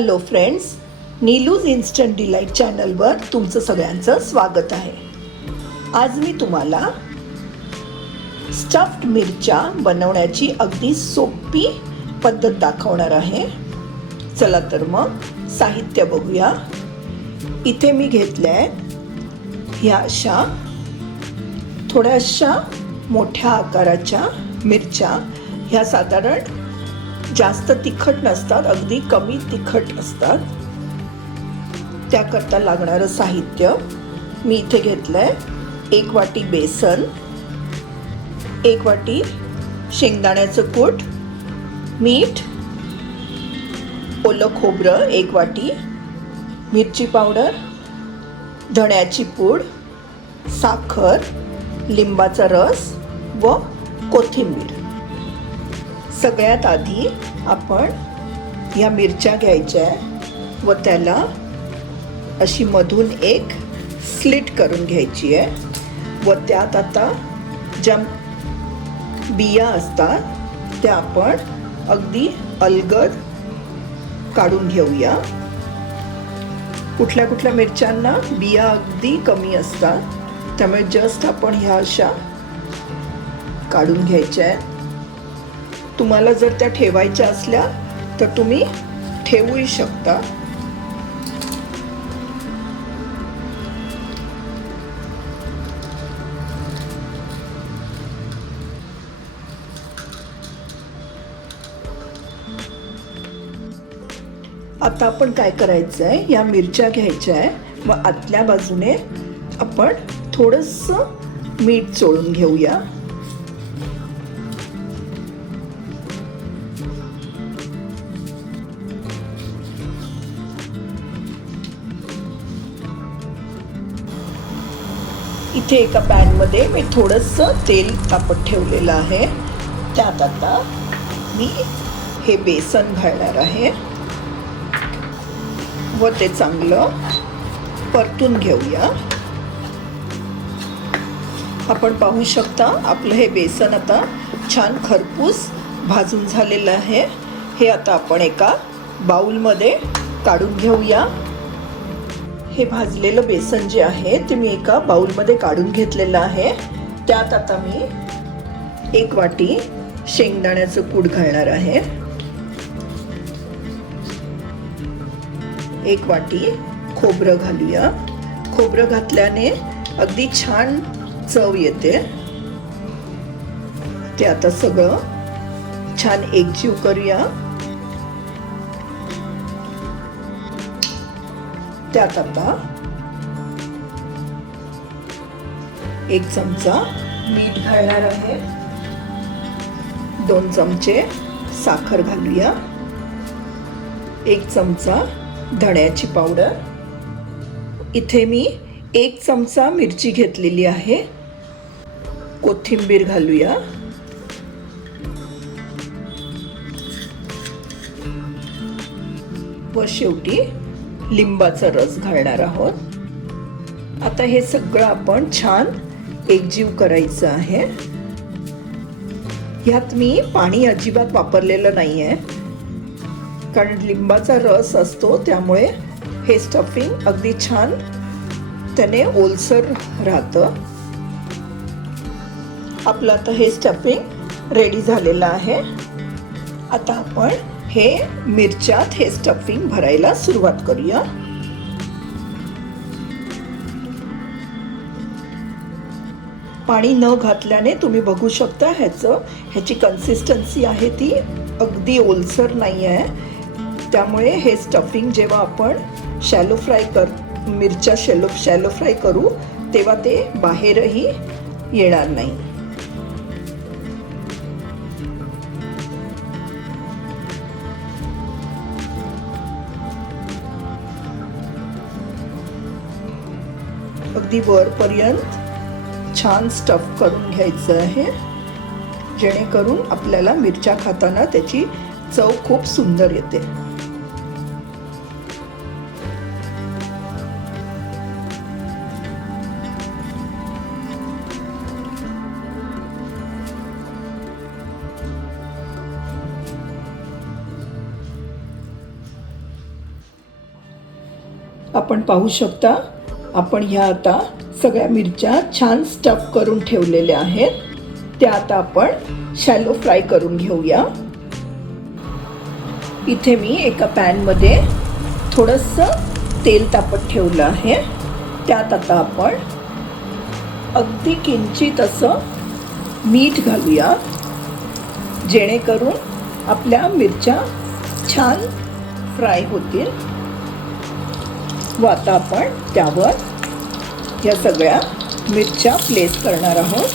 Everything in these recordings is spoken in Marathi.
hello friends Nilu's instant delight चॅनलवर तुमचं सगळ्यांचं स्वागत आहे. आज मी तुम्हाला स्टफ्ड मिरच्या बनवण्याची अगदी सोपी पद्धत दाखवणार आहे. चला तर मग साहित्य बघूया. इथे मी घेतल्या आहेत ह्या अशा थोड्याशा मोठ्या आकाराच्या मिरच्या. ह्या साधारण जास्त तिखट नसतात अगदी कमी तिखट असतात. त्याकरता लागणारं साहित्य मी इथे घेतलंय. एक वाटी बेसन एक वाटी शेंगदाण्याचं कूट मीठ ओलं खोबरं एक वाटी मिरची पावडर धण्याची पूड साखर लिंबाचा रस व कोथिंबीर. सगळ्यात आधी आपण या मिरच्या घ्यायच्या आहे व त्याला अशी मधून एक स्लिट करून घ्यायची आहे. व त्यात आता ज्या बिया असतात त्या आपण अगदी अलगद काढून घेऊया. कुठल्या कुठल्या मिरच्यांना बिया अगदी कमी असतात त्यामुळे जस्ट आपण ह्या अशा काढून घ्यायच्या आहेत. तुम्हाला जर त्या ठेवायच्या असल्या तर तुम्ही ठेवूही शकता. आता आपण काय करायचं आहे या मिरच्या घ्यायच्या आहे मग आतल्या बाजूने आपण थोडंसं मीठ चोळून घेऊया. इथे एका पॅनमध्ये मी थोडंसं तेल तापत ठेवलेलं आहे. त्यात आता मी हे बेसन घालणार आहे. व ते चांगलं परतून घेऊया. आपण पाहू शकता आपलं हे बेसन आता छान खरपूस भाजून झालेलं आहे. हे आता आपण एका बाऊलमध्ये काढून घेऊया. हे भाजलेलं बेसन जे आहे ते मी एका बाउलमध्ये काढून घेतलेलं आहे. त्यात आता मी एक वाटी शेंगदाण्याचं कूड घालणार आहे. एक वाटी खोबरं घालूया. खोबरं घातल्याने अगदी छान चव येते. ते आता सगळं छान एकजीव करूया. त्यात आता एक चमचा मीठ घालणार आहे. दोन चमचे साखर घालूया. एक चमचा धण्याची पावडर. इथे मी एक चमचा मिरची घेतलेली आहे. कोथिंबीर घालूया. व शेवटी लिंबाचा रस घालणार आहोत. आता हे सगळं आपण छान एकजीव करायचं आहे. ह्यात मी पाणी अजिबात वापरलेलं नाही आहे कारण लिंबाचा रस असतो त्यामुळे हे स्टफिंग अगदी छान त्याने ओलसर राहतं. आपलं आता हे स्टफिंग रेडी झालेलं आहे. आता आपण हे मिरच्यात हे स्टफिंग भरायला सुरुवात करूया. पाणी न घातल्याने तुम्ही बघू शकता ह्याचं ह्याची कन्सिस्टन्सी आहे ती अगदी ओलसर नाही आहे. त्यामुळे हे स्टफिंग जेव्हा आपण शॅलो फ्राय कर मिरच्या शॅलो शॅलो फ्राय करू तेव्हा ते बाहेरही येणार नाही. अगदी वरपर्यंत छान स्टफ करून घ्यायचं आहे. जेणेकरून आपल्याला मिरच्या खाताना त्याची चव खूप सुंदर येते. आपण पाहू शकता आपण ह्या आता सगळ्या मिरच्या छान स्टफ करून ठेवलेल्या आहेत. त्या आता आपण शॅलो फ्राय करून घेऊया. इथे मी एका पॅनमध्ये थोडंसं तेल तापत ठेवलं आहे. त्यात आता आपण अगदी किंचित असं मीठ घालूया. जेणेकरून आपल्या मिरच्या छान फ्राय होतील. व आता आपण त्यावर या सगळ्या मिरच्या प्लेस करणार आहोत.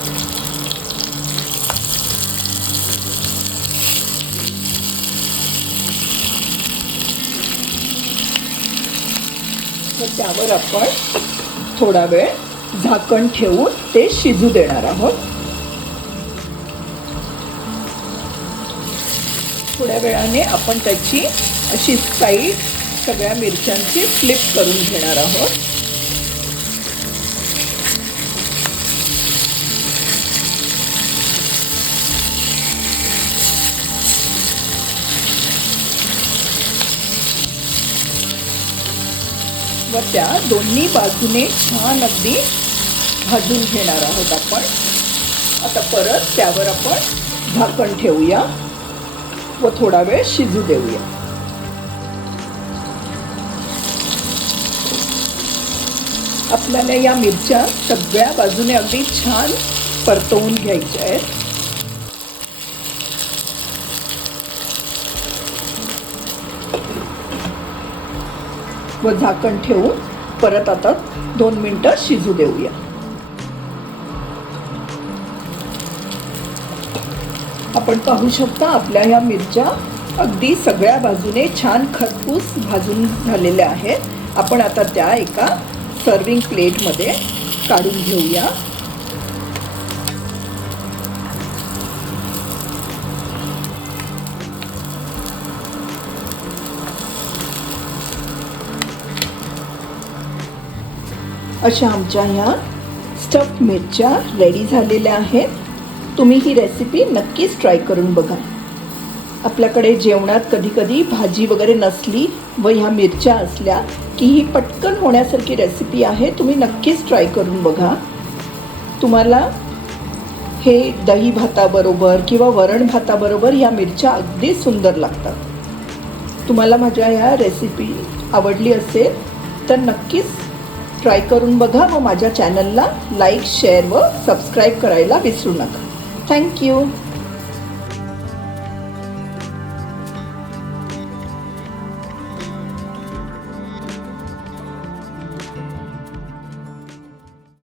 तर त्यावर आपण थोडा वेळ झाकण ठेवून ते शिजू देणार आहोत. थोड्या वेळाने आपण त्याची अशी साईड सगळ्या मिरच्यांची फ्लिप करून घेणार आहोत. व त्या दोन्ही बाजूने छान अगदी भाजून घेणार आहोत आपण. आता परत त्यावर आपण झाकण ठेवूया व थोडा वेळ शिजू देऊया. आपल्याला या मिरच्या सगळ्या बाजूने अगदी छान परतवून घ्यायच्या आहेत. व झाकण ठेवून परत आता दोन मिनटं शिजू देऊया. आपण पाहू शकता आपल्या ह्या मिरच्या अगदी सगळ्या बाजूने छान खरपूस भाजून झालेल्या आहेत. आपण आता त्या एका सर्विंग प्लेटमध्ये काढून घेऊया. अशा आमच्या ह्या स्टफ मिरच्या रेडी झालेल्या आहेत. तुम्ही ही रेसिपी नक्कीच ट्राय करून बघा. आपल्याकडे जेवणात कधी कधी भाजी वगैरे नसली व ह्या मिरच्या असल्या की ही पटकन होण्यासारखी रेसिपी आहे. तुम्ही नक्कीच ट्राय करून बघा. तुम्हाला हे दही भाताबरोबर किंवा वरण भाताबरोबर या मिरच्या अगदी सुंदर लागतात. तुम्हाला माझ्या ह्या रेसिपी आवडली असेल तर नक्कीच ट्राय करून बघा व माझ्या चॅनलला लाईक शेअर व सबस्क्राईब करायला विसरू नका. थँक्यू